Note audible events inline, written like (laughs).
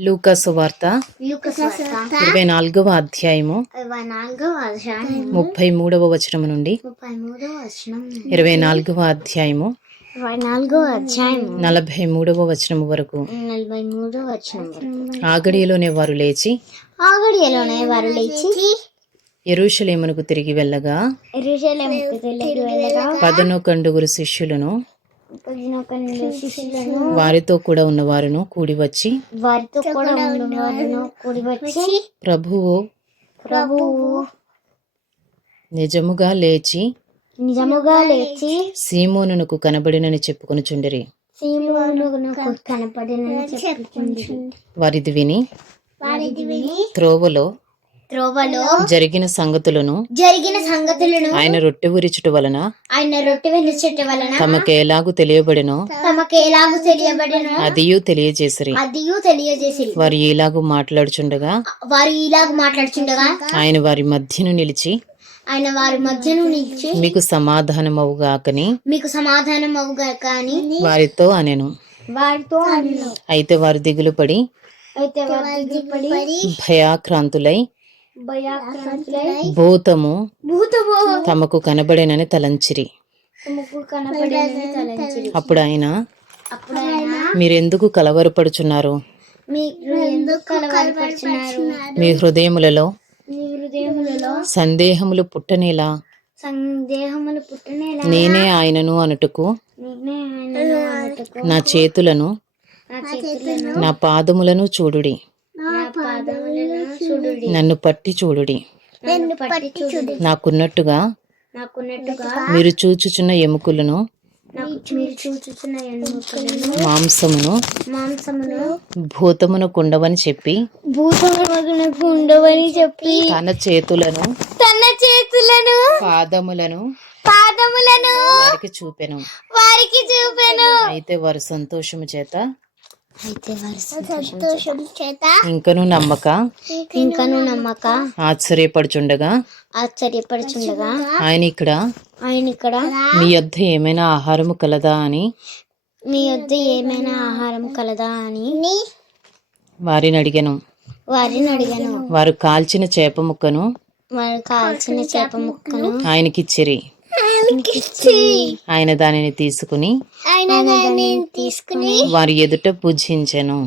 లూకాసు వార్త. ఇరవై నాలుగవ అధ్యాయము. ముప్పై మూడవ వచనము నుండి వచనం ఇరవై నాలుగవ అధ్యాయము. నలభై మూడవ వచనము వరకు. వచనం ఆగడియలోనే వారు లేచి ఆగడియలోనే వారు లేచి ఎరుషలేమునకు తిరిగి వెళ్ళగా పదనొకండుగురు శిష్యులను (laughs) వారితో కూడా ఉన్నవారును కూడి వచ్చి వారితో కూడా ఉన్నవారును కూడి వచ్చి ప్రభువు ప్రభువు నిజముగా లేచి నిజముగా లేచి సీమోనునకు కనబడినని చెప్పుకొనుచుండిరి సీమోనునకు కనపడిన చెప్పుకుంది వారిది విని వారిది విని త్రోవలో త్రోవలో జరిగిన సంగతులను జరిగిన సంగతులను ఆయన రొట్టె ఉరిచుట వలన ఆయన రొట్టె వెనుచెట్టు వలన తమకు ఎలాగు తెలియబడినో తమకు ఎలాగూ తెలియబడినో అదియు తెలియజేసిరి. అదియు తెలియజేసి వారు ఇలాగు మాట్లాడుచుండగా వారు ఇలాగ మాట్లాడుచుండగా ఆయన వారి మధ్యను నిలిచి ఆయన వారి మధ్యను నిలిచి మీకు సమాధానమవుగాకని మీకు సమాధానం అవుగా కానీ వారితో అనెను. వారితో అయితే వారు దిగులు పడి అయితే వారు దిగుపడి భయాక్రాంతులై భయాక్రాంతులై భూతము భూతము తమకు కనబడేనని తలంచిరి. అప్పుడు ఆయన మీరెందుకు కలవరపడుచున్నారు? మీ హృదయములలో సందేహములు పుట్టనేలా? సందేహములు పుట్టనేలా? నేనే ఆయనను అనుటకు నా చేతులను నా పాదములను చూడుడి. నన్ను పట్టి చూడుడి నాకున్నట్టుగా నాకున్నట్టుగా మీరు చూచుచున్న ఎముకలను మాంసమును మాంసమును భూతమును కుండవని చెప్పి భూతమునకు ఉండవని చెప్పి తన చేతులను తన చేతులను పాదములను పాదములను వారికి చూపెను. వారికి చూపెను. అయితే వారు సంతోషము చేత అయితే వారి సంతోషం చేత ఇంకను నమ్మక? ఇంకను నమ్మక? ఆశ్చర్యపడుచుండగా? ఆశ్చర్యపడుచుండగా? ఆయన ఇక్కడ ఆయన ఇక్కడ మీ యొద్ద ఏమైనా ఆహారము కలదా అని? మీ వద్ద ఏమైనా ఆహారం కలదా అని? వారిని అడిగాను. వారిని అడిగాను. వారు కాల్చిన చేప ముక్కను? వారు కాల్చిన చేప ముక్కను? ఆయనకిచ్చిరి. ఆయన దానిని తీసుకుని ఆయన దాన్ని తీసుకుని వారి ఎదుట పూజించెను.